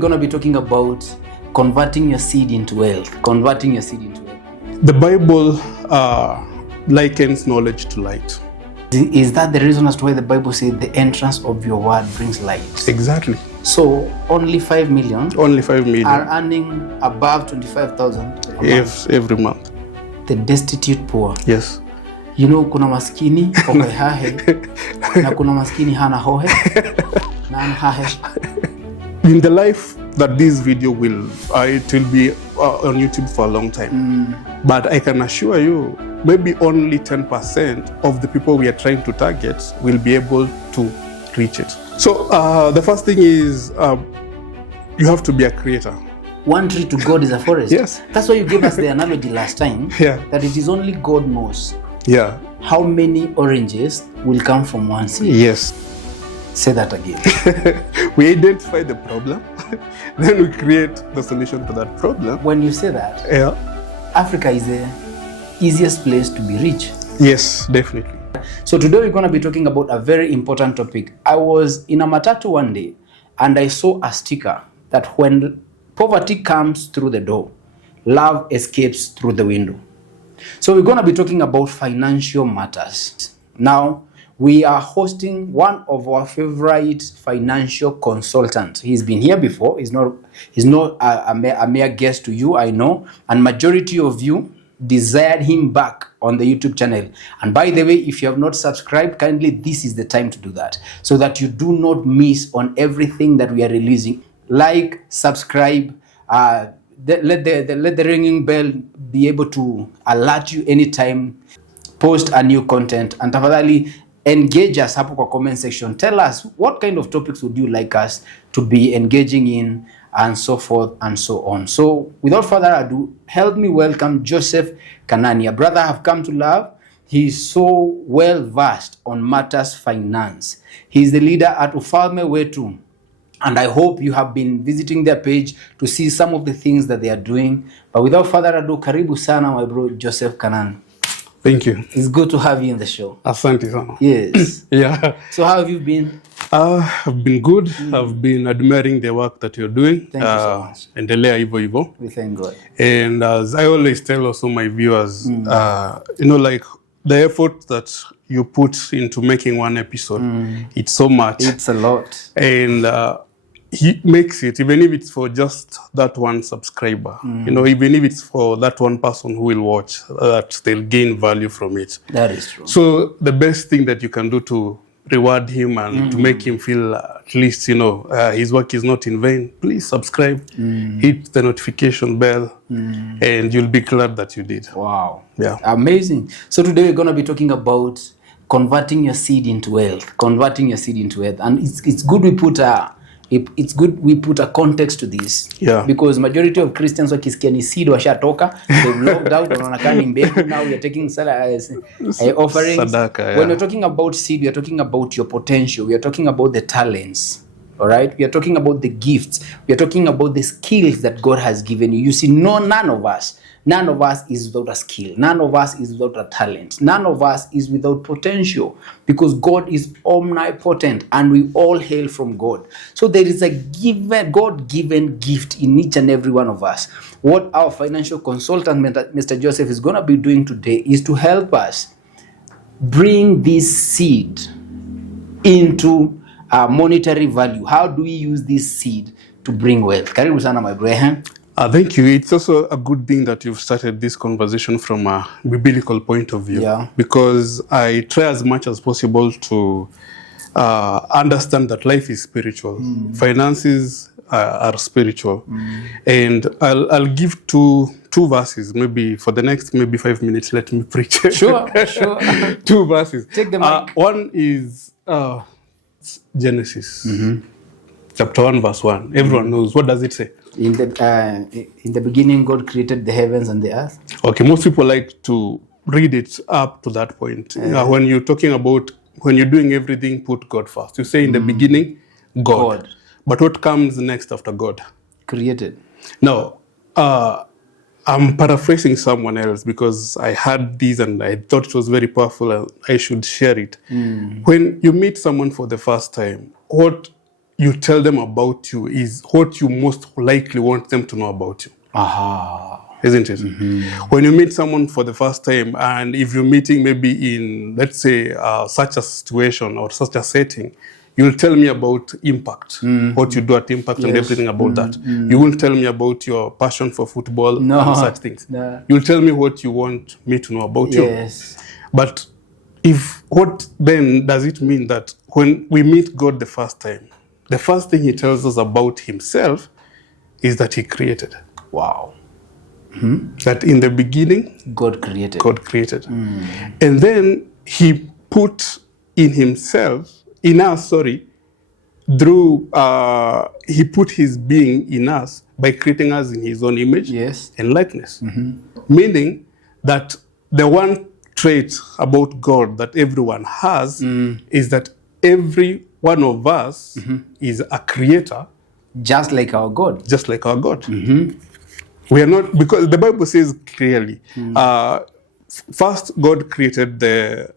going to be talking about converting your seed into wealth. Converting your seed into wealth. The Bible likens knowledge to light. Is that the reason as to why the Bible says the entrance of your word brings light? Exactly. So only 5 million are earning above 25,000 every month. The destitute poor. Yes. You know, kuna maskini hohe hahe na kuna maskini hana hohe na hana hahe. In the life that this video will, it will be on YouTube for a long time. But I can assure you, maybe only 10% of the people we are trying to target will be able to reach it. So the first thing is you have to be a creator. One tree to God is a forest. Yes. That's why you gave us the analogy last time. Yeah. That it is only God knows. Yeah. How many oranges will come from one seed? Yes. Say that again. We identify the problem, then we create the solution to that problem. When you say that, yeah, Africa is the easiest place to be rich. Yes, definitely. So today we're going to be talking about a very important topic. I was in a matatu one day and I saw a sticker that when poverty comes through the door, love escapes through the window. So we're going to be talking about financial matters. Now, we are hosting one of our favorite financial consultants. He's been here before. He's not a mere guest to you, I know. And majority of you desired him back on the YouTube channel. And by the way, if you have not subscribed, kindly, this is the time to do that, so that you do not miss on everything that we are releasing. Like, subscribe, let the ringing bell be able to alert you anytime post a new content. And tafadhali engage us hapo kwa comment section. Tell us what kind of topics would you like us to be engaging in, and so forth and so on. So without further ado, help me welcome Joseph Kanani, a brother I have come to love. He is so well versed on matters finance. He is the leader at Ufalme Wetu, and I hope you have been visiting their page to see some of the things that they are doing. But without further ado, karibu sana my bro Joseph Kanani. Thank you. It's good to have you in the show. Asante sana. Yes. Yeah. So how have you been? I've been good. I've been admiring the work that you're doing. Thank you so much. Endelea hivyo hivyo. We thank God. And as I always tell also my viewers, you know, like the effort that you put into making one episode, it's so much. It's a lot. And he makes it, even if it's for just that one subscriber, you know, even if it's for that one person who will watch, that they'll gain value from it. That is true. So the best thing that you can do to reward him and to make him feel at least, you know, his work is not in vain, please subscribe, hit the notification bell, and you'll be glad that you did. Wow. Yeah. Amazing. So today we're going to be talking about converting your seed into wealth. Converting your seed into wealth. And it's good we put a context to this. Yeah. Because majority of Christians wakisikia ni seed washatoka, they've logged out, wanakaa ni mbegu, now we are taking offerings. Sadaka, yeah. When you're talking about seed, we are talking about your potential. We are talking about the talents. All right? We are talking about the gifts. We are talking about the skills that God has given you. You see, none of us is without a skill. None of us is without a talent. None of us is without potential, because God is omnipotent and we all hail from God. So there is a God-given gift in each and every one of us. What our financial consultant, Mr. Joseph, is going to be doing today is to help us bring this seed into monetary value. How do we use this seed to bring wealth? Karibu sana, my brother. Thank you. It's also a good thing that you've started this conversation from a biblical point of view. Yeah. Because I try as much as possible to understand that life is spiritual. Finances are spiritual. And I'll give two verses, maybe for the next 5 minutes. Let me preach. Sure. 2 verses. Take the mic. One is Genesis. Chapter 1, verse 1. Everyone knows. What does it say? In the beginning, God created the heavens and the earth. Okay, most people like to read it up to that point. When you're talking about, when you're doing everything, put God first. You say in the beginning, God. But what comes next after God? Created. Now, I'm paraphrasing someone else because I heard this and I thought it was very powerful and I should share it. When you meet someone for the first time, what you tell them about you is what you most likely want them to know about you. Isn't it? When you meet someone for the first time, and if you're meeting maybe in, let's say, such a situation or such a setting, you'll tell me about Impact, what you do at Impact and everything about that. You won't tell me about your passion for football and such things. You'll tell me what you want me to know about you. But what then does it mean that when we meet God the first time, the first thing he tells us about himself is that he created. Wow. That in the beginning, God created. And then he put in us, through, he put his being in us by creating us in his own image and likeness. Meaning that the one trait about God that everyone has is that every one of us is a creator. Just like our God. We are not, because the Bible says clearly, first God created the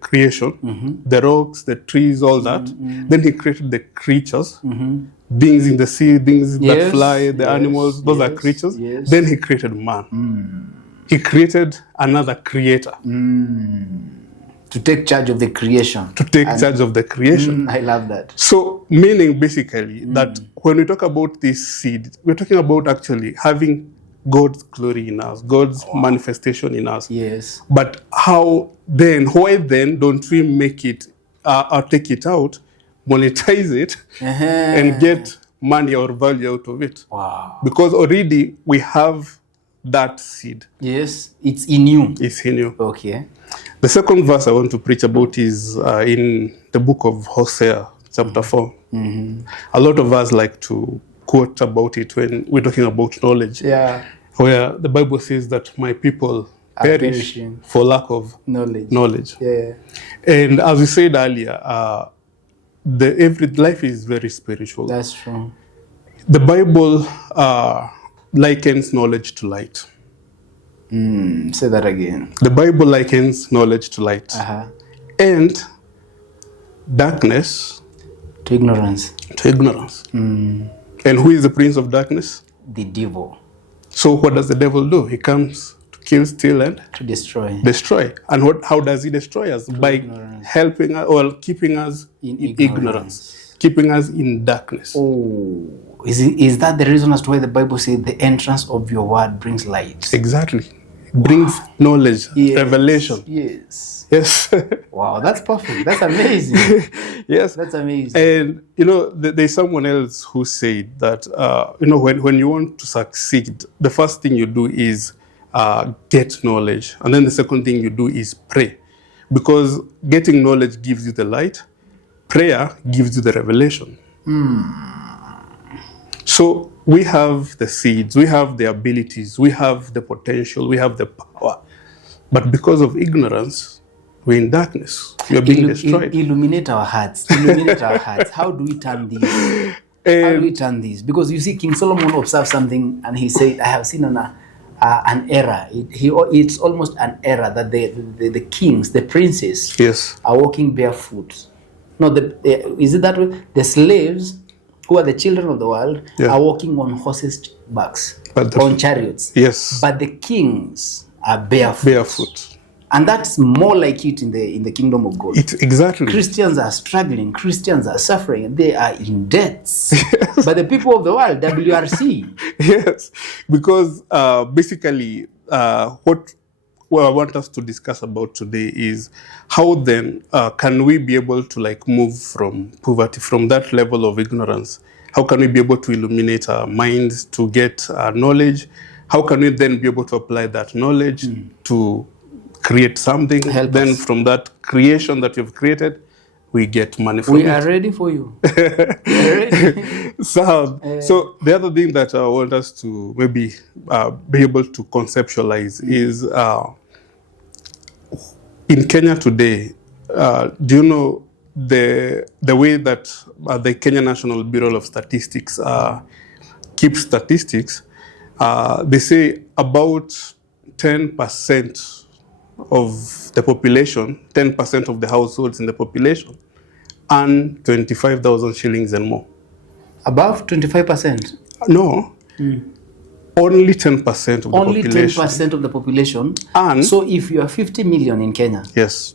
creation, the rocks, the trees, all that. Then he created the creatures, beings in the sea, things that fly, the animals, those are creatures. Then he created man. He created another creator. To take charge of the creation. I love that. So, meaning basically that when we talk about this seed, we're talking about actually having God's glory in us, God's manifestation in us. But why then don't we make it, or take it out, monetize it, and get money or value out of it? Because already we have that seed. It's in you. Okay. The second verse I want to preach about is in the book of Hosea, chapter 4. A lot of us like to quote about it when we're talking about knowledge. Where the Bible says that my people perish for lack of knowledge. And as we said earlier, every life is very spiritual. That's true. The Bible likens knowledge to light. Say that again. The Bible likens knowledge to light. And darkness to ignorance. And who is the prince of darkness? The devil. So what does the devil do? He comes to kill, steal, and to destroy. And how does he destroy us? By ignorance. Helping us or keeping us in ignorance, keeping us in darkness. Is that the reason as to why the Bible says the entrance of your word brings light? Exactly. Brings knowledge, revelation. Wow, that's perfect. That's amazing. That's amazing. And there's someone else who said that when you want to succeed, the first thing you do is get knowledge, and then the second thing you do is pray, because getting knowledge gives you the light, prayer gives you the revelation. So we have the seeds, we have the abilities, we have the potential, we have the power. But because of ignorance, we're in darkness. We are being destroyed. Illuminate our hearts. How do we turn this? Because you see, King Solomon observed something and he said, I have seen an error. It's almost an error that the kings, the princes, are walking barefoot. No, is it that way? The slaves, who are the children of the world, are walking on horses' backs, on chariots. But the kings are barefoot. And that's more like it in the kingdom of God. Exactly. Christians are struggling. Christians are suffering. They are in debts. But the people of the world, WRC. Because basically what I want us to discuss about today is how then can we be able to move from poverty, from that level of ignorance? How can we be able to illuminate our minds to get knowledge? How can we then be able to apply that knowledge to create something? Then from that creation that you've created, we get money from it. We are ready for you. So the other thing that I want us to maybe be able to conceptualize is in Kenya today, do you know the way that the Kenya National Bureau of Statistics keeps statistics? They say about 10% of the population, 10% of the households in the population earn 25,000 shillings and more. Above 25%? No. Only 10% of the Only population. 10% of the population. And so if you are 50 million in Kenya, yes.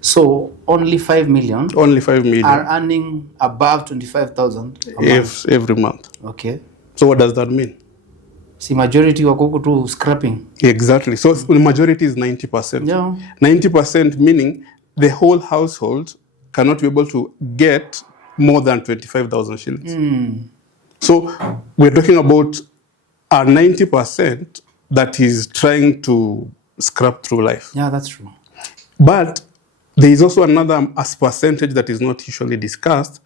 So only 5 million. Only 5 million are earning above 25,000 every month. Okay. So what does that mean? See, majority wako to scrapping. Exactly. So the majority is 90%. Yeah. 90% meaning the whole household cannot be able to get more than 25,000 shillings. So we're talking about a 90% that is trying to scrap through life. Yeah, that's true. But there is also another percentage that is not usually discussed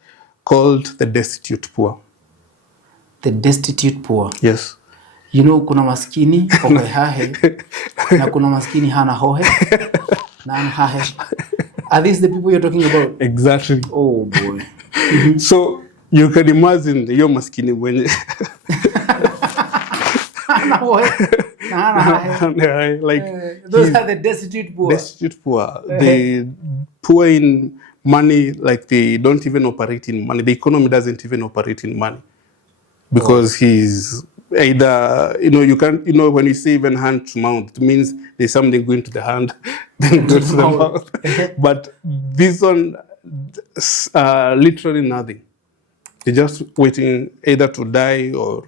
called the destitute poor. The destitute poor? Yes. You know, kuna maskini hohe hahe na kuna maskini hana hohe na hana hahe. Are these the people you're talking about? Exactly. Oh boy. So you can imagine your maskini when like those are the destitute poor. Destitute poor. They poor in money, like they don't even operate in money. The economy doesn't even operate in money because he's either, you can't, when you say even hand to mouth, it means there's something going to the hand, then go to the mouth. But this one, literally nothing. They're just waiting either to die or,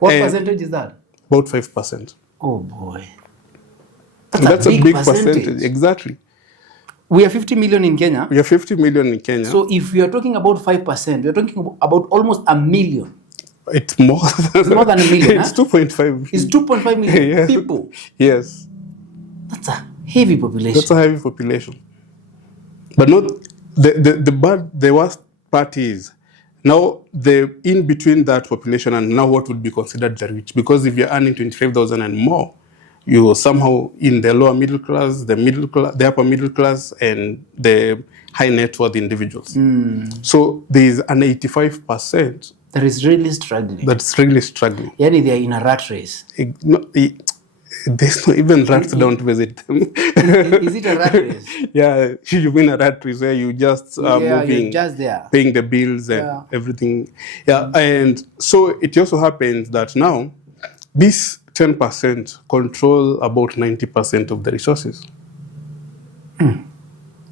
What percentage is that? About 5%. Oh boy. That's a big percentage. Exactly. We are 50 million in Kenya. We are 50 million in Kenya. So if we are talking about 5%, we are talking about almost a million. It's more than, it's more than a million. It's 2.5. It's 2.5 million yes. people. Yes. That's a heavy population. That's a heavy population. But not the worst part is now the in between that population and now what would be considered the rich. Because if you're earning 25,000 and more, you're somehow in the lower middle class, the upper middle class, and the high net worth individuals. So there is an 85% that is really struggling. That's really struggling. Yani they are in a rat race. There's no even rats don't visit them. Is it a rat race? Yeah, you mean a rat race where you just moving, you're just there, paying the bills and everything. Yeah, and so it also happens that now this 10% control about 90% of the resources.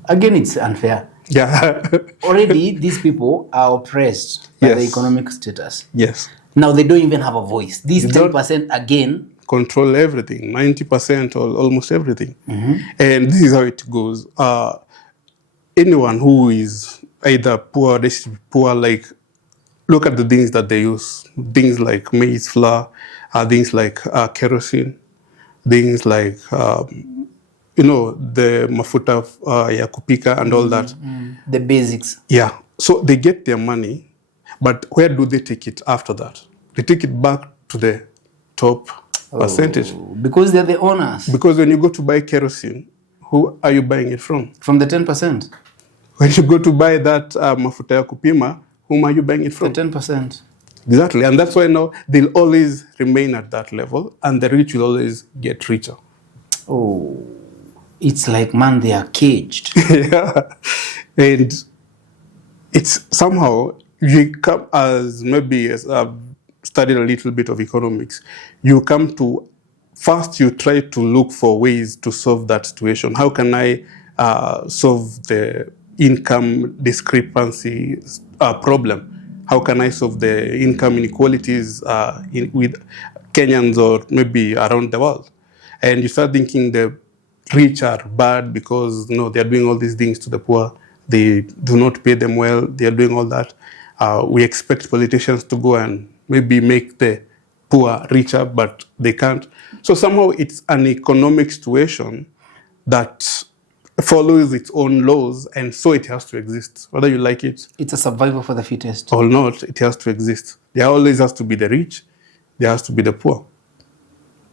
Again, it's unfair. Yeah. Already, these people are oppressed by the economic status. Yes. Now they don't even have a voice. These 10% again control everything, 90% or almost everything. And this is how it goes. Anyone who is either poor, poor, like, look at the things that they use. Things like maize flour, things like kerosene, things like, the mafuta ya kupika and all that. The basics. Yeah. So they get their money, but where do they take it after that? They take it back to the top percentage. Because they're the owners. Because when you go to buy kerosene, who are you buying it from? From the 10%. When you go to buy that mafuta ya kupima, whom are you buying it from? The 10%. Exactly. And that's why now they'll always remain at that level and the rich will always get richer. Oh, it's like, man, they are caged. Yeah. And it's somehow, you come as maybe as I've studied a little bit of economics, you come to, first you try to look for ways to solve that situation. How can I solve the income discrepancy problem? How can I solve the income inequalities with Kenyans or maybe around the world? And you start thinking the rich are bad because they are doing all these things to the poor. They do not pay them well. They are doing all that. We expect politicians to go and maybe make the poor richer, but they can't. So somehow it's an economic situation that follows its own laws, and so it has to exist, whether you like it. It's a survival for the fittest. Or not, it has to exist. There always has to be the rich, there has to be the poor.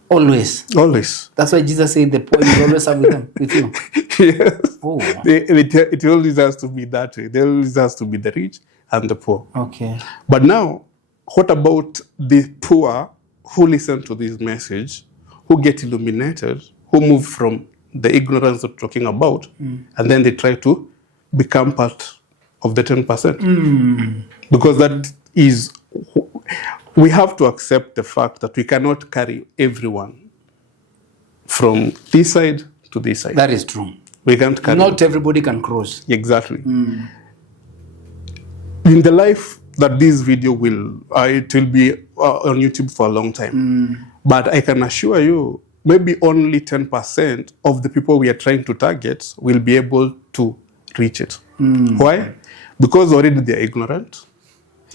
Always. Always. That's why Jesus said the poor will always have with you. Yes. Oh. It always has to be that way. There always has to be the rich and the poor. Okay. But now, what about the poor who listen to this message, who get illuminated, who move from the ignorance we're talking about, and then they try to become part of the 10%. Because that is, we have to accept the fact that we cannot carry everyone from this side to this side. That is true. We can't carry. Not everybody can cross. Exactly. In the life that this video will, it will be on YouTube for a long time. But I can assure you, maybe only 10% of the people we are trying to target will be able to reach it. Why? Because already they are ignorant.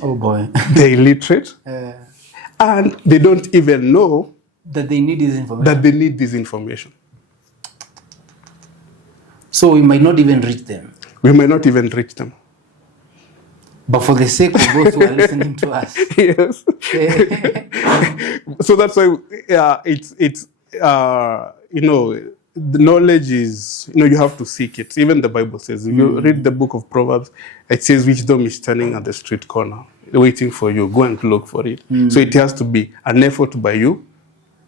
Oh boy. They're illiterate. And they don't even know that they need this information. That they need this information. So we might not even reach them. We might not even reach them. But for the sake of those who are listening to us. Yes. So that's why it's you know, the knowledge is, you know, you have to seek it. Even the Bible says, if you read the book of Proverbs, it says wisdom is standing at the street corner, waiting for you. Go and look for it. So it has to be an effort by you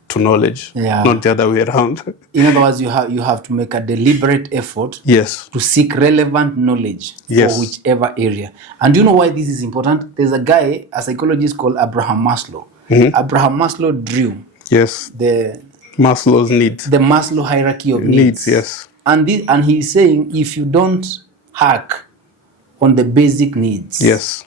to knowledge, not the other way around. In other words, you have to make a deliberate effort to seek relevant knowledge for whichever area. And do you know why this is important? There's a guy, a psychologist called Abraham Maslow. Abraham Maslow drew the Maslow's needs. The Maslow hierarchy of needs. Yes. And he's saying if you don't hack on the basic needs,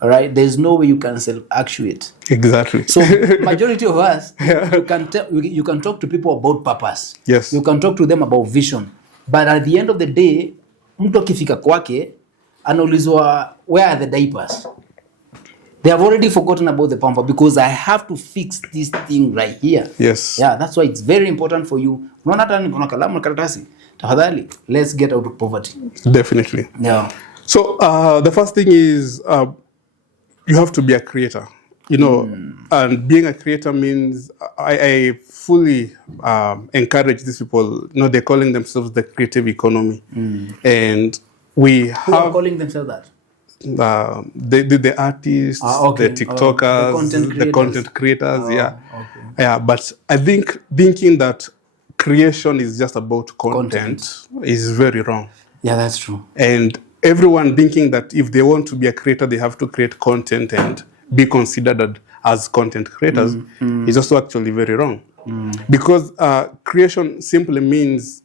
all right, there's no way you can self-actuate. Exactly. So majority of us, you can talk to people about purpose. Yes. You can talk to them about vision. But at the end of the day, mtu akifika kwake anaulizwa, where are the diapers? They have already forgotten about the pamper because I have to fix this thing right here. Yes. Yeah, that's why it's very important for you. Let's get out of poverty. Definitely. Yeah. So the first thing is you have to be a creator. You know, and being a creator means I fully encourage these people. You know, they're calling themselves the creative economy, and we have. Who are calling themselves that? The artists, the TikTokers, the content creators, yeah. But I think thinking that creation is just about content is very wrong. Yeah, that's true. And everyone thinking that if they want to be a creator, they have to create content and be considered as content creators is also actually very wrong. Because creation simply means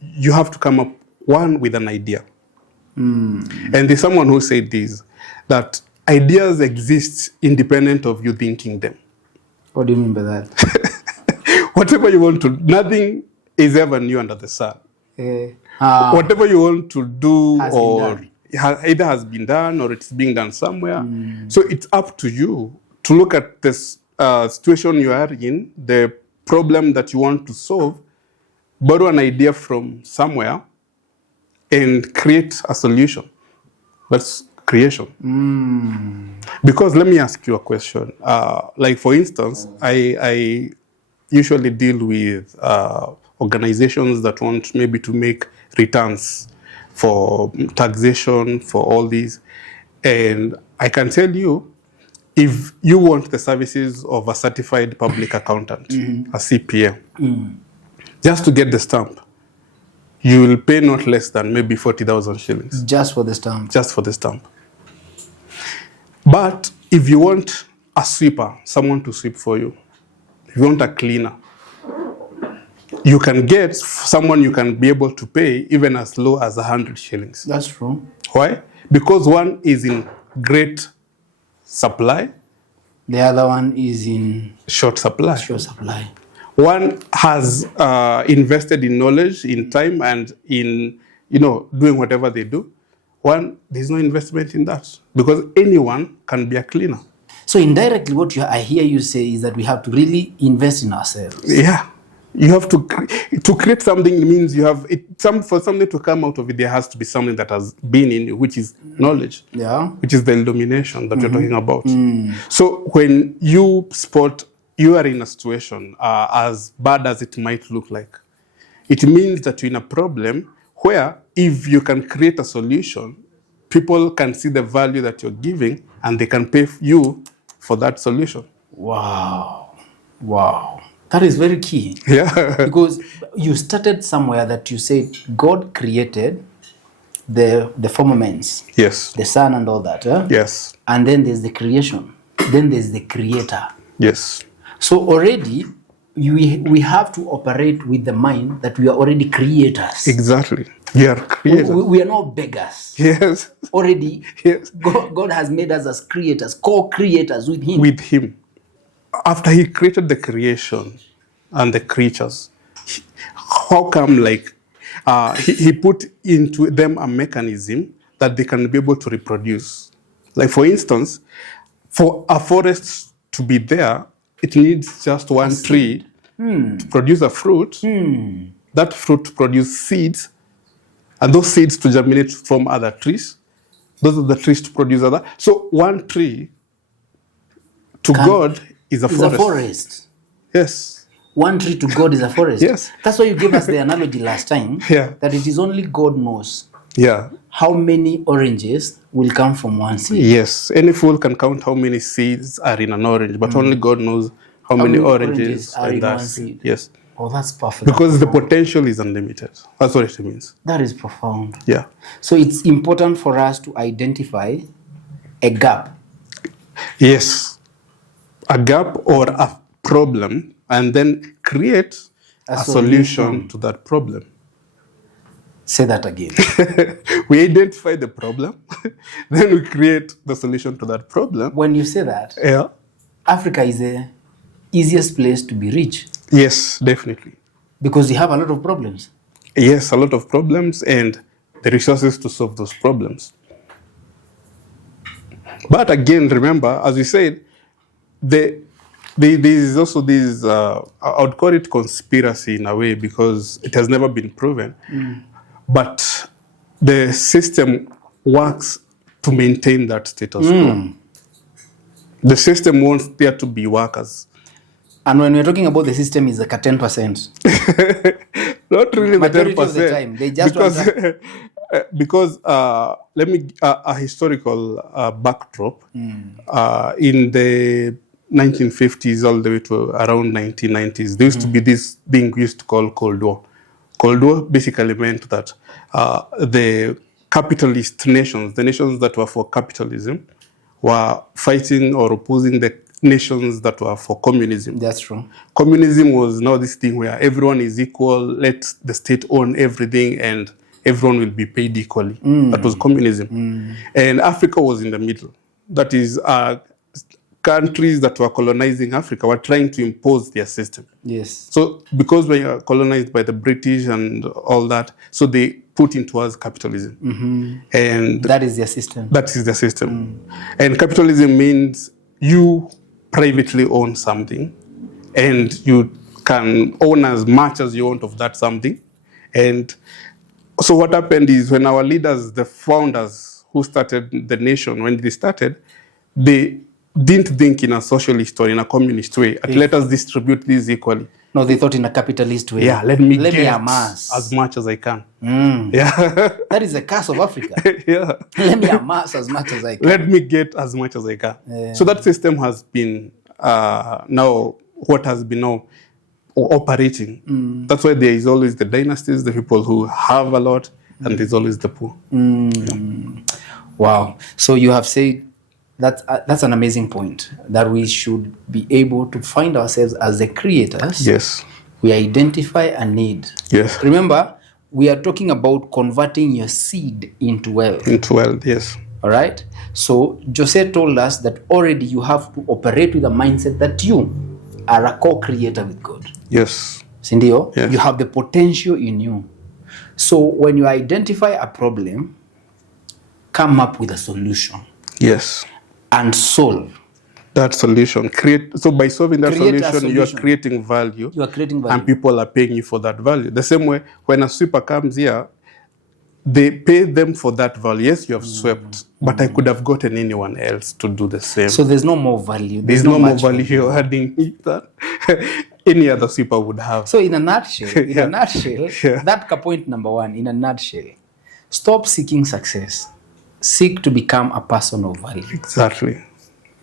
you have to come up with an idea. And there's someone who said this, that ideas exist independent of you thinking them. What do you mean by that? Whatever you want to, nothing is ever new under the sun. Whatever you want to do either has been done or it's being done somewhere. So it's up to you to look at this situation you are in, the problem that you want to solve, borrow an idea from somewhere, and create a solution. That's creation. Because let me ask you a question. Like for instance, I usually deal with organizations that want maybe to make returns for taxation, for all these. And I can tell you, if you want the services of a certified public accountant, a CPA, just to get the stamp, you will pay not less than maybe 40,000 shillings. Just for the stamp? Just for the stamp. But if you want a sweeper, someone to sweep for you, if you want a cleaner, you can get someone you can be able to pay even as low as 100 shillings. That's true. Why? Because one is in great supply. The other one is in short supply. Short supply. One has invested in knowledge, in time, and in, you know, doing whatever they do. One, there's no investment in that because anyone can be a cleaner. So indirectly, what I hear you say is that we have to really invest in ourselves. Yeah, you have to create something. Means you have for something to come out of it. There has to be something that has been in you, which is knowledge. Yeah, which is the illumination that you're talking about. So when you spot you are in a situation as bad as it might look like, it means that you're in a problem where if you can create a solution, people can see the value that you're giving and they can pay you for that solution. Wow. Wow. That is very key. Yeah. Because you started somewhere that you said God created the firmaments, Yes. the sun and all that. Yes. And then there's the creation. Then there's the creator. Yes. So already we have to operate with the mind that we are already creators. Exactly. We are creators. We are not beggars. Yes. Already, Yes. God has made us as creators, co-creators with Him. With Him. After He created the creation and the creatures, how come he put into them a mechanism that they can be able to reproduce? Like for instance, for a forest to be there, it needs just one tree to produce a fruit. That fruit to produce seeds, and those seeds to germinate from other trees. Those are the trees to produce other. So one tree to God is a forest. Yes. One tree to God is a forest. Yes. That's why you gave us the analogy last time. Yeah. That it is only God knows. Yeah. How many oranges will come from one seed? Yes. Any fool can count how many seeds are in an orange, but only God knows how many oranges are in that one seed. seed. Yes. Oh, that's perfect. Because the potential is unlimited. That's what it means. That is profound. Yeah. So it's important for us to identify a gap. Yes. A gap or a problem, and then create a solution to that problem. Say that again. We identify the problem, then we create the solution to that problem. When you say that, Yeah. Africa is the easiest place to be rich Yes, definitely. because you have a lot of problems. Yes, a lot of problems and the resources to solve those problems. But again, remember, as we said, there is also this, I would call it conspiracy in a way because it has never been proven. But the system works to maintain that status quo. The system wants there to be workers. And when we're talking about the system, is like a 10%. Not really the Majority 10%. of the time, they just because let me a historical backdrop. In the 1950s all the way to around 1990s, there used to be this thing we used to call Cold War. Cold War basically meant that the capitalist nations, the nations that were for capitalism, were fighting or opposing the nations that were for communism. That's true. Communism was now this thing where everyone is equal, let the state own everything, and everyone will be paid equally. That was communism. And Africa was in the middle. That is, countries that were colonizing Africa were trying to impose their system. Yes. So because we are colonized by the British and all that, so they put into us capitalism. And that is their system. that is the system. And capitalism means you privately own something and you can own as much as you want of that something. And so what happened is when our leaders, the founders who started the nation, when they started, they didn't think in a socialist or in a communist way. Let us distribute this equally. No, they thought in a capitalist way. Yeah, let me get amass as much as I can. Yeah. That is the curse of Africa. Yeah. Let me amass as much as I can. Let me get as much as I can. Yeah. So that system has been now what has been now operating. That's why there is always the dynasties, the people who have a lot, and there's always the poor. Wow. So you have said that's an amazing point, that we should be able to find ourselves as the creators. Yes. We identify a need. Yes. Remember, we are talking about converting your seed into wealth. Into wealth, yes. All right. So Jose told us that already you have to operate with a mindset that you are a co-creator with God. Yes. Sindio, yes. You have the potential in you. So when you identify a problem, come up with a solution. Yes. And solve that solution. So by solving that solution, you are creating value. You are creating value. And people are paying you for that value. The same way, when a sweeper comes here, they pay them for that value. Yes, you have swept, but I could have gotten anyone else to do the same. So there's no more value. There's no more value you're adding that any other sweeper would have. So in a nutshell, that's point number one. In a nutshell, stop seeking success. Seek to become a person of value. Exactly.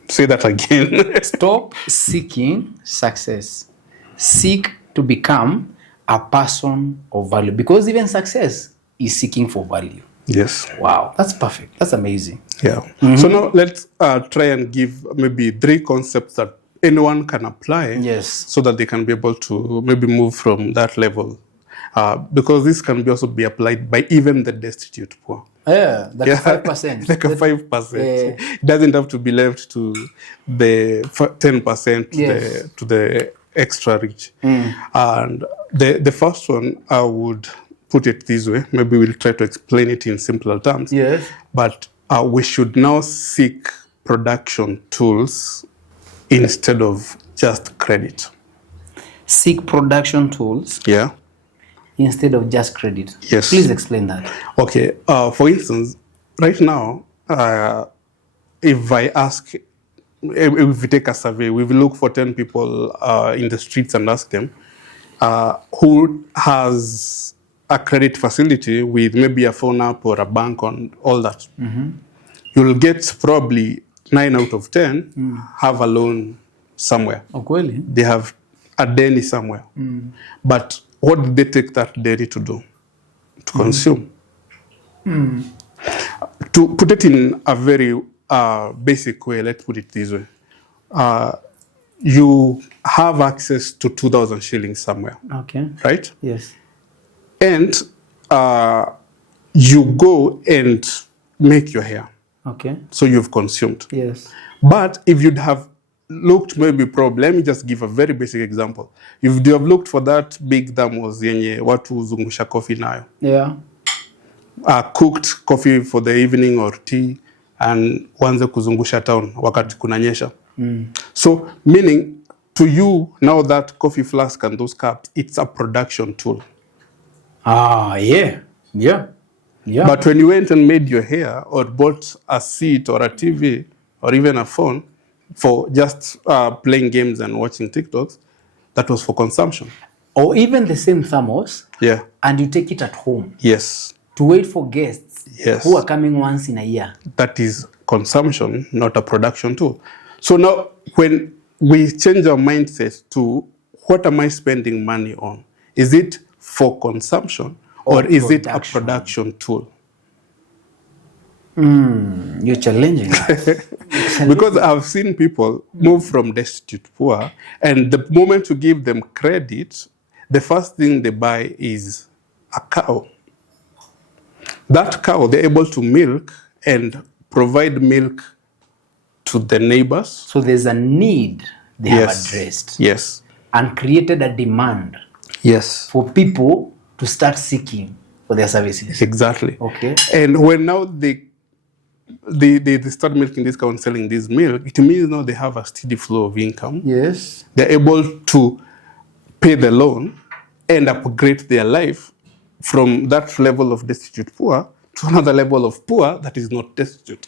Say that again. Stop seeking success. Seek to become a person of value. Because even success is seeking for value. Yes. Wow, that's perfect. That's amazing. Yeah. So now let's try and give maybe 3 concepts that anyone can apply. Yes. So that they can be able to maybe move from that level. Because this can also be applied by even the destitute poor. Yeah, like 5%. Like a 5%. Yeah. It doesn't have to be left to the 10% Yes. to the extra rich. And the first one, I would put it this way. Maybe we'll try to explain it in simpler terms. Yes. But we should now seek production tools instead of just credit. Seek production tools. Yeah. Instead of just credit. Yes. Please explain that. Okay. For instance, right now, if I ask, if we take a survey, we will look for 10 people in the streets and ask them who has a credit facility with maybe a phone app or a bank on all that. You'll get probably 9 out of 10 have a loan somewhere. Oh, really? They have a deni somewhere. But what did they take that deni to do? To consume. To put it in a very basic way, let's put it this way. You have access to 2,000 shillings somewhere. Okay. Right? Yes. And you go and make your hair. Okay. So you've consumed. Yes. But if you'd have looked maybe probably, let me just give a very basic example. If you have looked for that big thermos yenye watu zungusha coffee nayo. Yeah. Cooked coffee for the evening or tea and wanze kuzungusha town wakati kunanyesha. So meaning to you now that coffee flask and those cups, it's a production tool. Yeah. But when you went and made your hair or bought a seat or a TV or even a phone for just playing games and watching TikToks, that was for consumption. Or even the same thermos. Yeah. And you take it at home. Yes. To wait for guests. Yes. Who are coming once in a year. That is consumption, not a production tool. So now when we change our mindset to what am I spending money on? Is it for consumption or is it a production tool? You're challenging. Because I've seen people move from destitute poor, and the moment you give them credit, the first thing they buy is a cow. That cow, they're able to milk and provide milk to the neighbors. So there's a need they have addressed. Yes. And created a demand. Yes. For people to start seeking for their services. Exactly. Okay. And when now they start milking this cow and selling this milk, it means now they have a steady flow of income. Yes. They're able to pay the loan and upgrade their life from that level of destitute poor to another level of poor that is not destitute.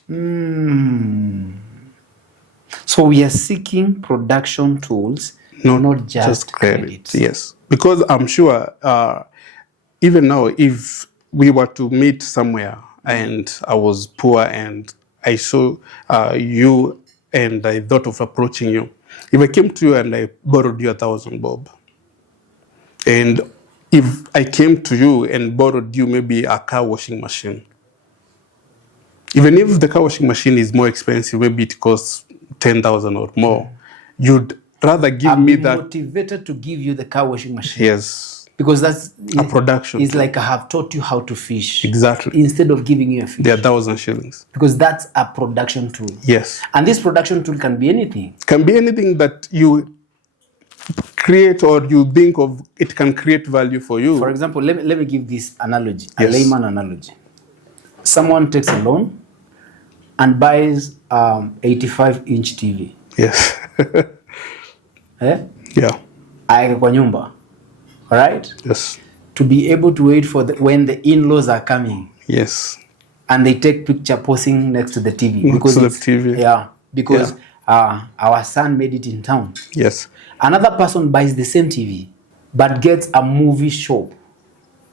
So we are seeking production tools, not just credit. Yes. Because I'm sure even now, if we were to meet somewhere and I was poor and I saw you and I thought of approaching you, if I came to you and I borrowed you 1,000 bob, and if I came to you and borrowed you maybe a car washing machine, even if the car washing machine is more expensive, maybe it costs 10,000 or more, you'd rather give me that. I'm motivated to give you the car washing machine. Yes. Because that's a production. It's like I have taught you how to fish. Exactly. Instead of giving you a fish. They're 1,000 shillings. Because that's a production tool. Yes. And this production tool can be anything. Can be anything that you create or you think of, it can create value for you. For example, let me give this analogy, a layman analogy. Someone takes a loan and buys 85-inch TV. Yes. Yeah. Aeke kwa nyumba. All right? Yes. To be able to wait for when the in-laws are coming. Yes. And they take picture posing next to the TV. Because of the TV. Yeah. Because our son made it in town. Yes. Another person buys the same TV, but gets a movie show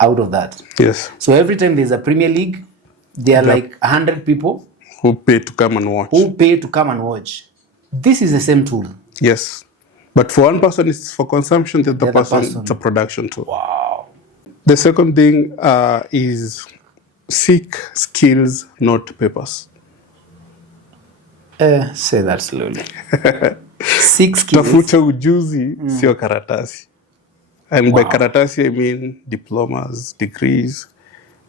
out of that. Yes. So every time there's a Premier League, there are like 100 people who pay to come and watch. This is the same tool. Yes. But for one person, it's for consumption. The other person, it's a production tool. Wow. The second thing is seek skills, not papers. Say that slowly. Seek skills. Tafuta ujuzi, sio karatasi. And by Wow. karatasi, I mean diplomas, degrees,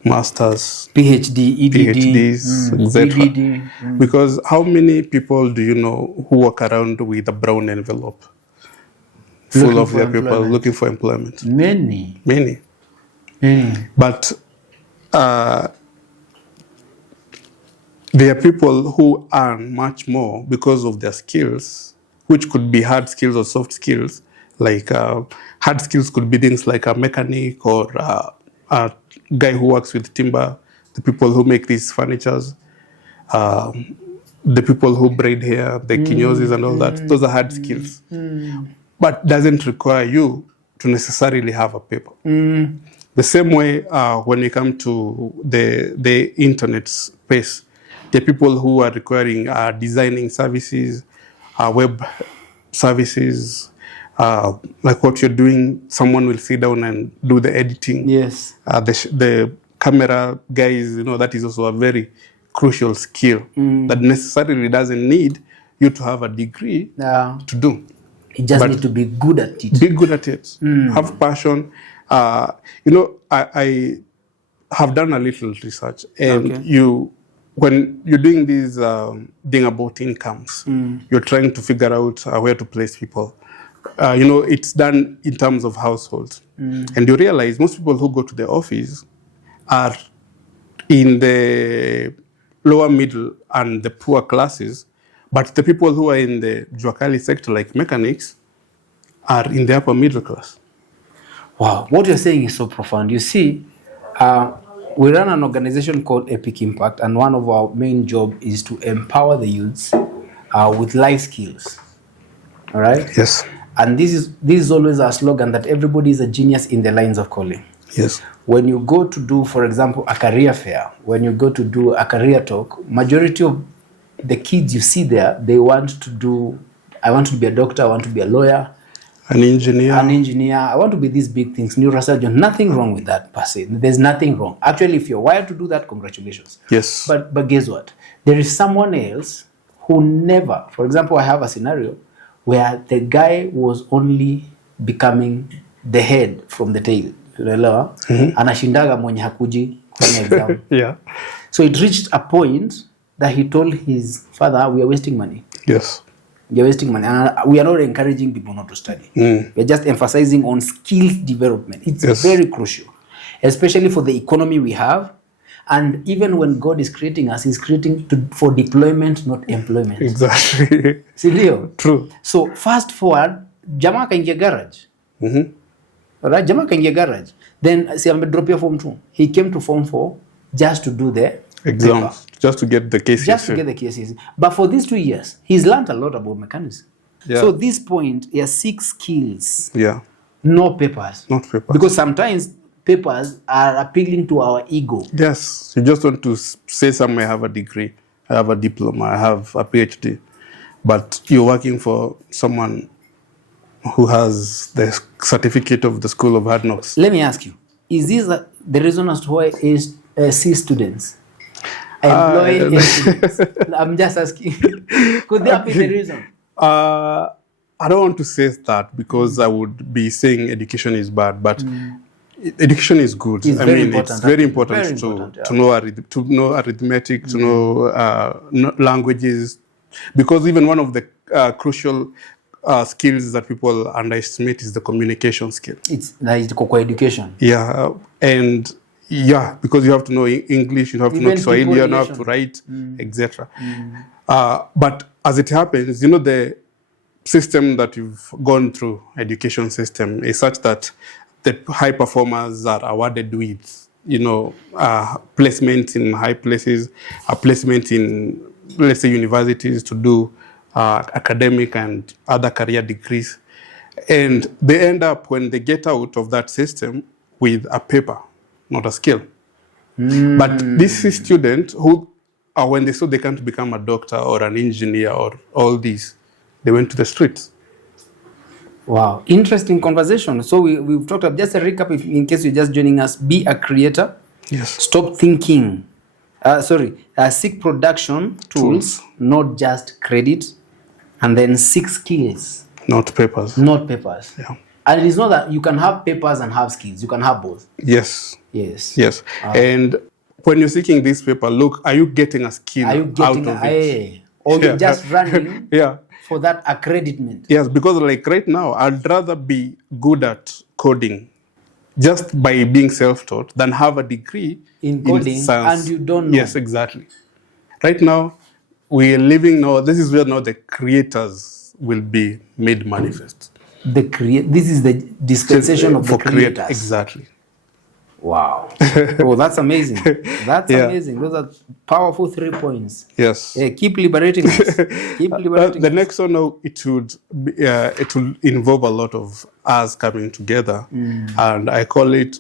masters, PhD, EDD, PhDs, etc. EDD. Because how many people do you know who walk around with a brown envelope full Looking of for their people employment. looking for employment? Many. Many. But there are people who earn much more because of their skills, which could be hard skills or soft skills. Like hard skills could be things like a mechanic or a guy who works with timber, the people who make these furnitures, the people who braid hair, the kinyosis and all that. Those are hard skills. But doesn't require you to necessarily have a paper. The same way when we come to the internet space, the people who are requiring designing services, web services, like what you're doing, someone will sit down and do the editing. Yes. The camera guys, that is also a very crucial skill that necessarily doesn't need you to have a degree to do. You just need to be good at it. Be good at it. Have passion. I have done a little research, and when you're doing this thing about incomes, you're trying to figure out where to place people. It's done in terms of households, and you realize most people who go to the office are in the lower middle and the poor classes, but the people who are in the Juakali sector, like mechanics, are in the upper middle class. Wow, what you're saying is so profound. You see, we run an organization called JEPH Impact, and one of our main job is to empower the youths with life skills. All right? Yes. And this is always our slogan, that everybody is a genius in their lines of calling. Yes. When you go to do, for example, a career fair, when you go to do a career talk, majority of the kids you see there, they want to do, I want to be a doctor, I want to be a lawyer, an engineer, I want to be these big things, neurosurgeon. Nothing wrong with that per se. There's nothing wrong. Actually, if you're wired to do that, congratulations. Yes. But guess what? There is someone else who never, for example, I have a scenario where the guy was only becoming the head from the tail. Anashindaga mwenye hakuji kwenye exam. Yeah. So it reached a point that he told his father, we are wasting money. Yes. We are wasting money. And we are not encouraging people not to study. We're just emphasizing on skills development. It's very crucial, especially for the economy we have. And even when God is creating us, He's creating for deployment, not employment. Exactly. Silio? True. So fast forward, Jamaa kaingia garage. Right? Jamaa kaingia garage. Then si drop your form 2. He came to form 4 just to do the exams, paper. just to get the KCSE. Just to get the KCSE. But for these 2 years, he's learned a lot about mechanics. Yeah. So this point, he has 6 skills. Yeah. No papers. Not papers. Because sometimes papers are appealing to our ego. Yes. You just want to say somewhere, I have a degree, I have a diploma, I have a PhD. But you're working for someone who has the certificate of the School of Hard Knocks. Let me ask you, is this the reason as to why C students employ A students? I'm just asking. Could that be the reason? I don't want to say that because I would be saying education is bad, but education is good. It's very important. It's very important to know arithmetic, to know languages, because even one of the crucial skills that people underestimate is the communication skill. It's like co-education. Yeah, and because you have to know English, you have to know Swahili, you have to write, etc. But as it happens, the system that you've gone through, education system, is such that the high performers are awarded with, placement in high places, a placement in, let's say, universities to do academic and other career degrees. And they end up, when they get out of that system, with a paper, not a skill. But this student who, when they saw they can't become a doctor or an engineer or all these, they went to the streets. Wow, interesting conversation. So we've talked about, just a recap, in case you're just joining us, be a creator, Yes. Stop thinking. Seek production tools, not just credit, and then seek skills, not papers. not papers. Yeah. And it is not that you can have papers and have skills. You can have both. Yes. Yes. Yes. And when you're seeking this paper, look, are you getting a skill Are you getting out of it? or you're just running Yeah. for that accreditation? Yes, because like right now, I'd rather be good at coding just by being self-taught than have a degree In coding science. and you don't know. Yes, exactly. Right now, we are living now, this is where now the creators will be made manifest. This is the dispensation of the creators. Exactly. Wow. Oh, that's amazing. That's amazing. Those are powerful 3 points. Yes. Keep liberating us. Keep liberating The us. next one, now, it will involve a lot of us coming together, and I call it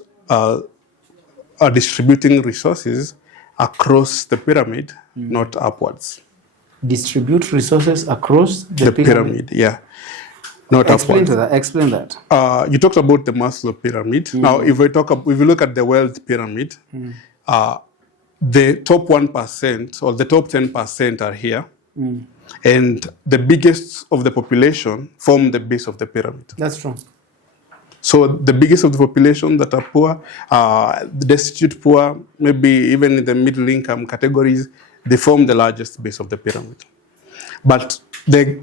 distributing resources across the pyramid, not upwards. Distribute resources across the pyramid. Yeah, not upwards. Explain that. You talked about the Maslow pyramid. Now, if we look at the wealth pyramid, the top 1% or the top 10% are here, and the biggest of the population form the base of the pyramid. That's true. So the biggest of the population that are poor, the destitute poor, maybe even in the middle income categories, they form the largest base of the pyramid. But the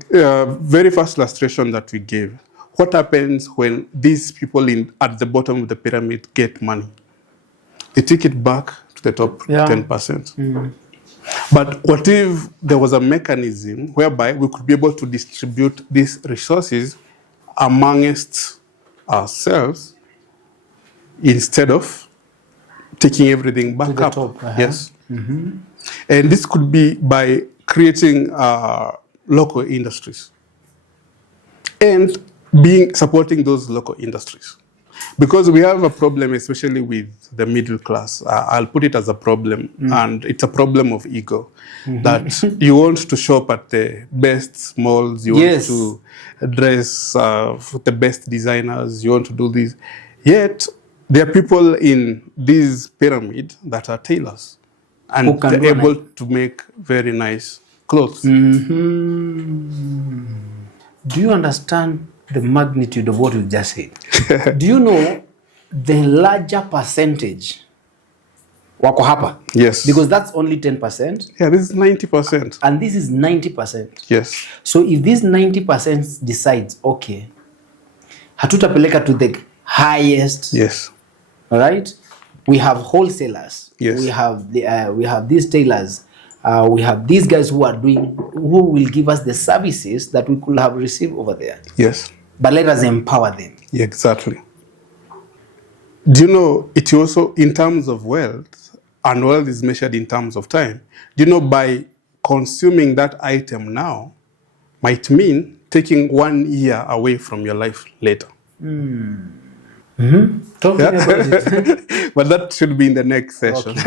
very first illustration that we gave, what happens when these people at the bottom of the pyramid get money? They take it back to the top 10%. But what if there was a mechanism whereby we could be able to distribute these resources amongst ourselves instead of taking everything back up? Top, Yes. And this could be by creating local industries and supporting those local industries. Because we have a problem, especially with the middle class. I'll put it as a problem, and it's a problem of ego. That you want to shop at the best malls, you want to dress for the best designers, you want to do this. Yet, there are people in this pyramid that are tailors, and they're able to make very nice clothes. Do you understand the magnitude of what you just said? Do you know the larger percentage wako hapa? Yes. Because that's only 10%. Yeah, this is 90%. And this is 90%. Yes. So if this 90% decides, okay, hatutapeleka to the highest. Yes. All right? We have wholesalers. Yes. We have these tailors. We have these guys who will give us the services that we could have received over there. Yes. But let us empower them. Yeah, exactly. Do you know, it also, in terms of wealth, and wealth is measured in terms of time, do you know by consuming that item now might mean taking 1 year away from your life later? Talk about it. But that should be in the next session.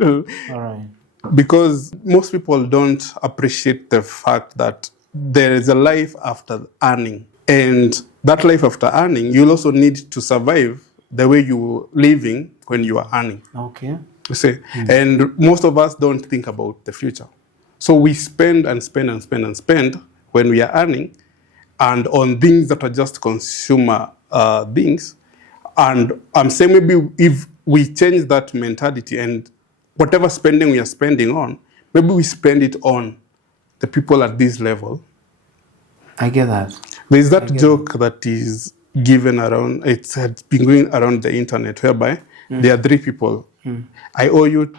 All right. Because most people don't appreciate the fact that there is a life after earning. And that life after earning, you'll also need to survive the way you were living when you are earning. Okay. You see? And most of us don't think about the future. So we spend and spend and spend and spend when we are earning, and on things that are just consumer things. And I'm saying maybe if we change that mentality and whatever spending we are spending on, maybe we spend it on the people at this level. I get that. There's that joke that is given around, it's been going around the internet, whereby there are 3 people. I owe you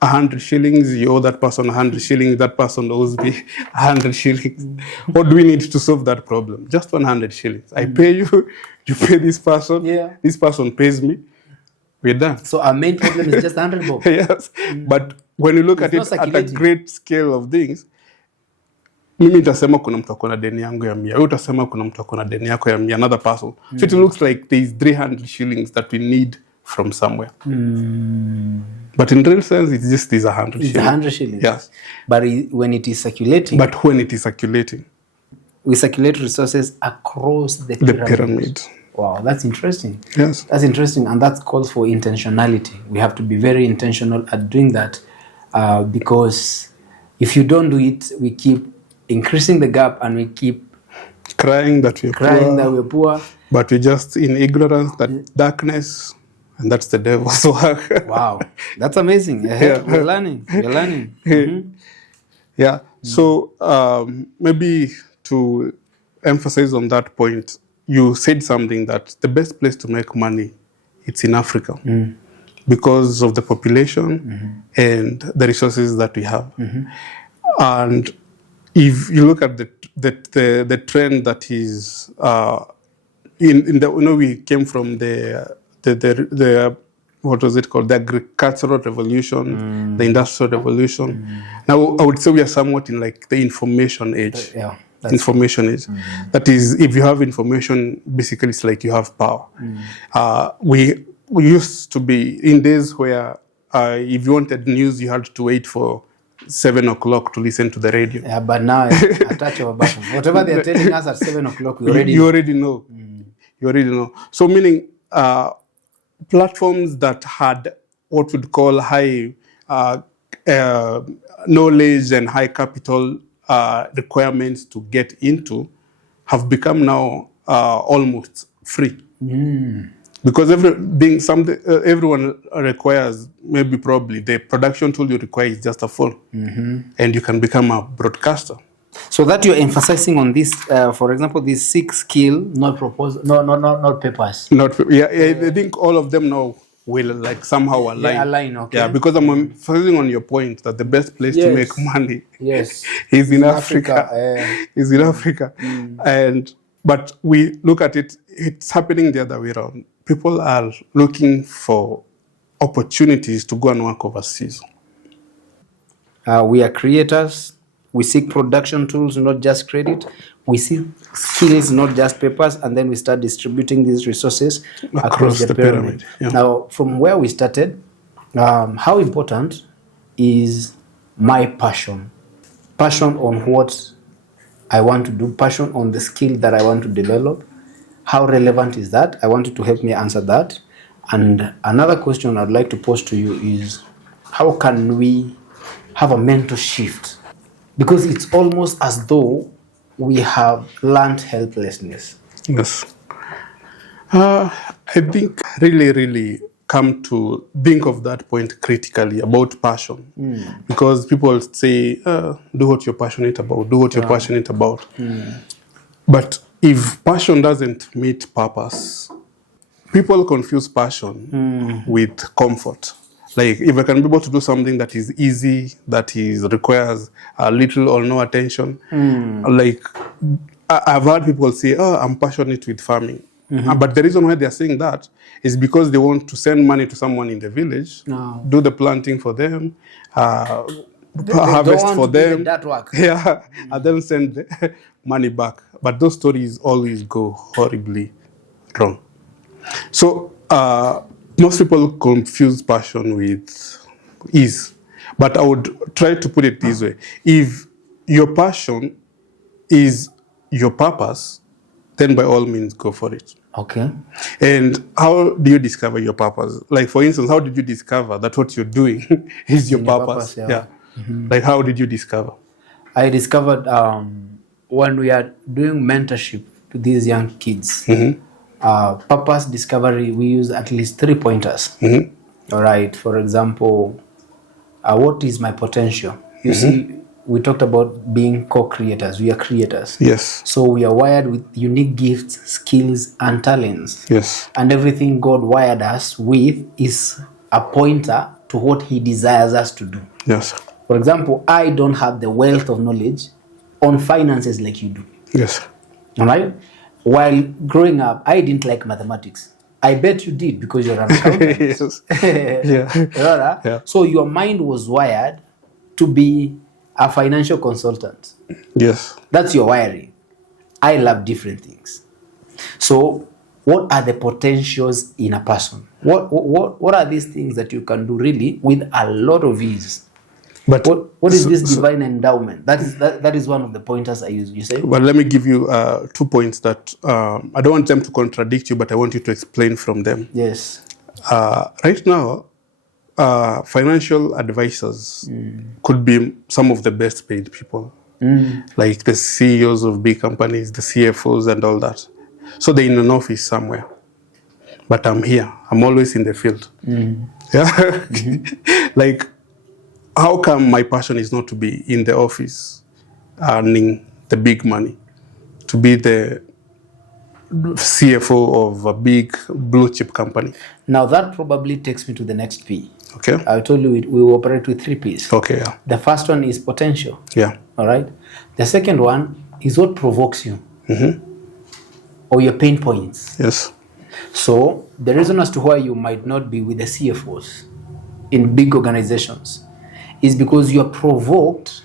100 shillings, you owe that person 100 shillings, that person owes me 100 shillings. What do we need to solve that problem? Just 100 shillings. I pay you, you pay this person, this person pays me, we're done. So our main problem is just 100 bob. Yes, but when you look at it at a great scale of things, mimi nitasema kuna mtu akona deni yangu ya 100, wewe utasema kuna mtu akona deni yako ya 100, another person. So it looks like there is 300 shillings that we need from somewhere. But in real sense, it's just these 100 shillings. It's 100 shillings. Yes. But when it is circulating. But when it is circulating. We circulate resources across the pyramid. Wow, that's interesting. Yes. That's interesting, and that calls for intentionality. We have to be very intentional at doing that, because if you don't do it, we keep increasing the gap and we keep Crying that we're crying poor, that we're poor. but we're just in ignorance that darkness, and that's the devil's work. Wow, that's amazing. Yeah. We're learning. We're learning. Mhm. Yeah. So maybe to emphasize on that point, you said something that the best place to make money, it's in Africa, because of the population and the resources that we have. And if you look at the trend that is in the, we came from the what was it called, the agricultural revolution, the industrial revolution. Now I would say we are somewhat in like the information age. Yeah. Information age. That is, if you have information, basically it's like you have power. We used to be in days where if you wanted news, you had to wait for 7 o'clock to listen to the radio. Yeah, but now a touch of a button. Whatever they're telling us at 7 o'clock, we already you know. already know. You already know. So meaning platforms that had what we'd call high knowledge and high capital requirements to get into have become now almost free. Because everyone requires, maybe probably, the production tool you require is just a phone. And you can become a broadcaster. So that you're emphasizing on this, for example, this 6 skill, not papers. I think all of them now will like somehow align. They align, okay. Yeah, because I'm emphasizing on your point that the best place to make money is in Africa. Is in Africa. But we look at it, it's happening the other way around. People are looking for opportunities to go and work overseas. We are creators. We seek production tools, not just credit. We seek skills, not just papers, and then we start distributing these resources across the pyramid. Yeah. Now, from where we started, how important is my passion? Passion on what I want to do, passion on the skill that I want to develop. How relevant is that? I want you to help me answer that. And another question I'd like to pose to you is, how can we have a mental shift? Because it's almost as though we have learned helplessness. Yes. I think really come to think of that point critically about passion. Because people say, do what you're passionate about, do what you're passionate about. But if passion doesn't meet purpose, people confuse passion with comfort. Like, if I can be able to do something that is easy, requires little or no attention, like I've heard people say, I'm passionate with farming. But the reason why they're saying that is because they want to send money to someone in the village, do the planting for them, harvest for them, that work. And then send the money back. But those stories always go horribly wrong. So most people confuse passion with ease. But I would try to put it this way. If your passion is your purpose, then by all means go for it. Okay. And how do you discover your purpose? Like, for instance, how did you discover that what you're doing is your purpose? Like, how did you discover? I discovered when we are doing mentorship to these young kids, purpose discovery, we use at least 3 pointers. All right. For example, what is my potential? You see, we talked about being co-creators. We are creators. Yes. So we are wired with unique gifts, skills, and talents. Yes. And everything God wired us with is a pointer to what He desires us to do. Yes. For example, I don't have the wealth of knowledge on finances like you do. Yes. All right? While growing up, I didn't like mathematics. I bet you did, because you're an accountant. Yes. Yeah. So your mind was wired to be a financial consultant. Yes. That's your wiring. I love different things. So what are the potentials in a person? What are these things that you can do really with a lot of ease? But what is this divine endowment? That is one of the pointers I use. You say? Well, let me give you 2 points that I don't want them to contradict you, but I want you to explain from them. Yes. Right now, financial advisors could be some of the best paid people, like the CEOs of big companies, the CFOs and all that. So they're in an office somewhere, but I'm here. I'm always in the field. Yeah. Like, how come my passion is not to be in the office earning the big money, to be the CFO of a big blue chip company? Now that probably takes me to the next P. Okay. I told you we operate with 3 Ps. Okay, yeah. The first one is potential. Yeah. All right. The second one is what provokes you, or your pain points. Yes. So the reason as to why you might not be with the CFOs in big organizations is because you are provoked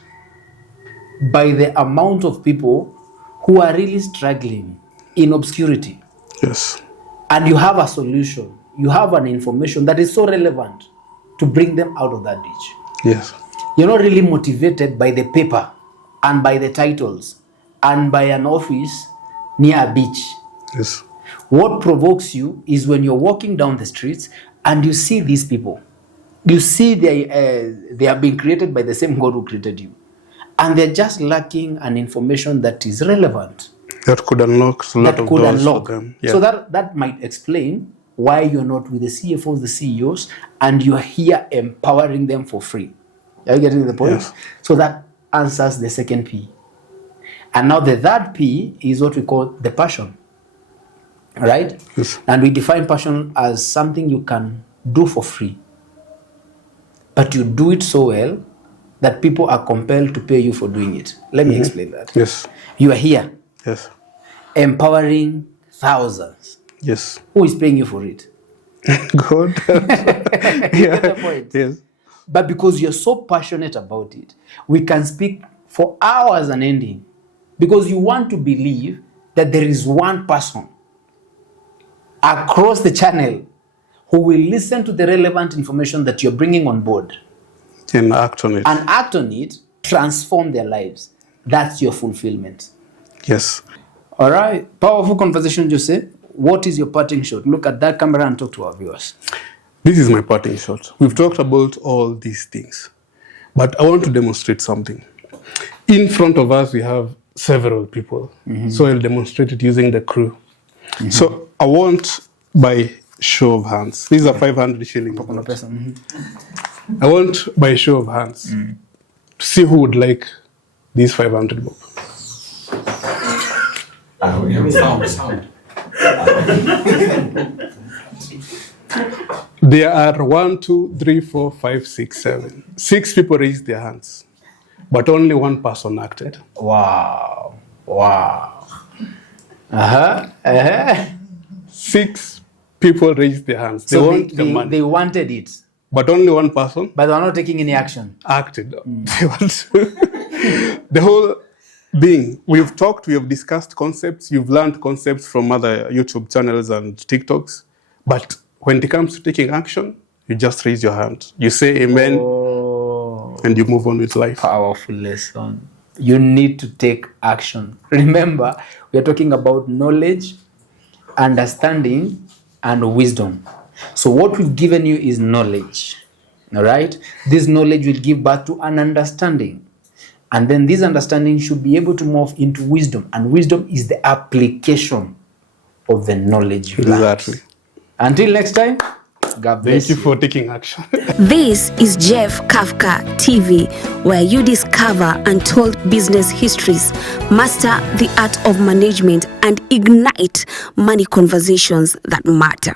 by the amount of people who are really struggling in obscurity. Yes. And you have a solution. You have an information that is so relevant to bring them out of that ditch. Yes. You're not really motivated by the paper and by the titles and by an office near a beach. Yes. What provokes you is when you're walking down the streets and you see these people. You see they are being created by the same God who created you. And they're just lacking an information that is relevant. That could unlock a lot of doors for them. Yeah. So that might explain why you're not with the CFOs, the CEOs, and you're here empowering them for free. Are you getting the point? Yes. So that answers the second P. And now the third P is what we call the passion. Right? Yes. And we define passion as something you can do for free, but you do it so well that people are compelled to pay you for doing it. Let me explain that. Yes. You are here Yes. empowering thousands. Yes. Who is paying you for it? God. You get the point? Yes. But because you're so passionate about it, we can speak for hours unending, because you want to believe that there is one person across the channel who will listen to the relevant information that you're bringing on board And act on it. Transform their lives. That's your fulfillment. Yes. All right. Powerful conversation, Jose. What is your parting shot? Look at that camera and talk to our viewers. This is my parting shot. We've talked about all these things, but I want to demonstrate something. In front of us, we have several people. So I'll demonstrate it using the crew. So I want, by show of hands, these are 500 shillings. I want, by show of hands, to see who would like these 500 bob. Sound. There are 1, 2, 3, 4, 5, 6, 7. 6 people raised their hands, but only one person acted. Wow. 6 people raised their hands. They want the money. They wanted it, But only one person but they are not taking any action. acted. They want the whole thing. We've talked, we have discussed concepts. You've learned concepts from other YouTube channels and TikToks. But when it comes to taking action, you just raise your hand. You say amen, and you move on with life. Powerful lesson. You need to take action. Remember, we are talking about knowledge, understanding, and wisdom. So what we've given you is knowledge. All right? This knowledge will give birth to an understanding. And then this understanding should be able to move into wisdom. And wisdom is the application of the knowledge you learned. Exactly. Until next time, God bless Thank you for taking action. This is JEPH KAFKA TV, where you discover untold business histories, master the art of management, and ignite money conversations that matter.